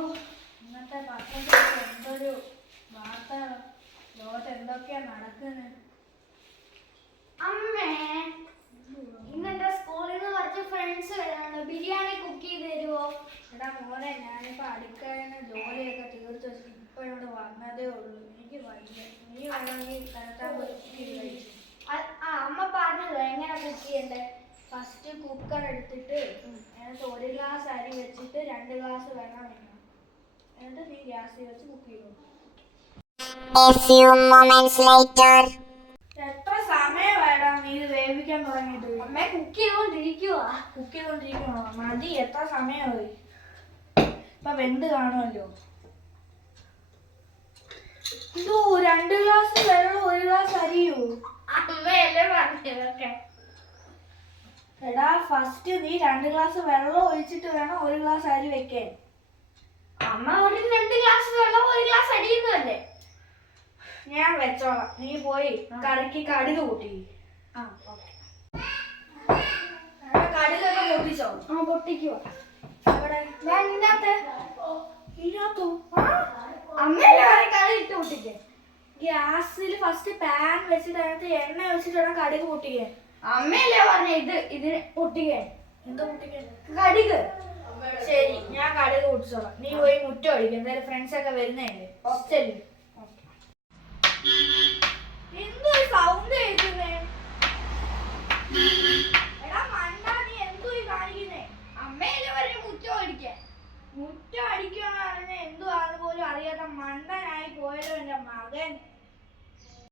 ഇന്നത്തെ പത്രത്തിൽ എന്തൊരു വാർത്ത, ലോകത്ത് എന്തൊക്കെയാ നടക്കുന്നത്. അമ്മേ, ഇന്നെന്റെ സ്കൂളിൽ നിന്ന് കുറച്ച് ഫ്രണ്ട്സ് വരാണ്. ബിരിയാണി കുക്ക് ചെയ്ത് തരുമോ? എടാ മോനെ, ഞാനിപ്പോ അടുക്കളയിൽ ജോലിയൊക്കെ തീർത്ത് വെച്ചിട്ട് ഇപ്പൊ ഇവിടെ വന്നതേ ഉള്ളൂ. എനിക്ക് വയ്യ. നീ വേണമെങ്കിൽ കറക്റ്റാ കഴിച്ചു. അമ്മ പറഞ്ഞല്ലോ എങ്ങനെ കുക്ക് ചെയ്യണ്ടേ. ഫസ്റ്റ് കുക്കർ എടുത്തിട്ട് അതിനകത്ത് 1 ഗ്ലാസ് അരി വെച്ചിട്ട് 2 ഗ്ലാസ് വെള്ളം വെക്കണം. എന്നിട്ട് നീ ഗ്യാസിൽ വെച്ച് കുക്ക് ചെയ്തു. എത്ര സമയം വേണം നീ ഇത് വേവിക്കാൻ തുടങ്ങിയിട്ട്? അമ്മ കുക്ക് ചെയ്തോണ്ടിരിക്കണോ? മതി, എത്ര സമയമായി? ഇപ്പൊ വെന്ത് കാണുമല്ലോ. ഇതോ 2 ഗ്ലാസ് വെള്ളം 1 ഗ്ലാസ് അരിയോ? അമ്മയല്ലേ പറഞ്ഞതൊക്കെ. എടാ, ഫസ്റ്റ് നീ 2 ഗ്ലാസ് വെള്ളം ഒഴിച്ചിട്ട് വേണം 1 ഗ്ലാസ് അരി വെക്കാൻ. അമ്മ ഒരു 2 ഗ്ലാസ് വെള്ളം 1 ഗ്ലാസ് അരിയുന്നതല്ലേ? ഞാൻ വെച്ചോളാം, നീ പോയി കറിക്ക് കടുക് കൂട്ടി. കടുകൊക്കെ പൊട്ടിച്ചോ? പൊട്ടിക്കുവാ. അവിടെ ഇതിനകത്തോ? അമ്മയല്ലേ കറി ഇട്ട് പൊട്ടിക്കേ. ഗ്യാസിൽ ഫസ്റ്റ് പാൻ വെച്ചിട്ട് അതിനകത്ത് എണ്ണ വെച്ചിട്ട് വേണം കടുക് പൊട്ടിക്കാൻ. അമ്മയല്ലേ പറഞ്ഞ ഇതിന് പൊട്ടിക്കേ. എന്താ പൊട്ടിക്കാൻ? കടുക്. ശരി, ഞാൻ കടുക് പൊട്ടിച്ചോളാം. നീ പോയി മുറ്റം അടിക്കും. എന്തായാലും ഫ്രണ്ട്സ് ഒക്കെ വരുന്നതല്ലേ. ഹോസ്റ്റലിൽ എന്തൊരു സൗണ്ട് കേൾക്കുന്നു.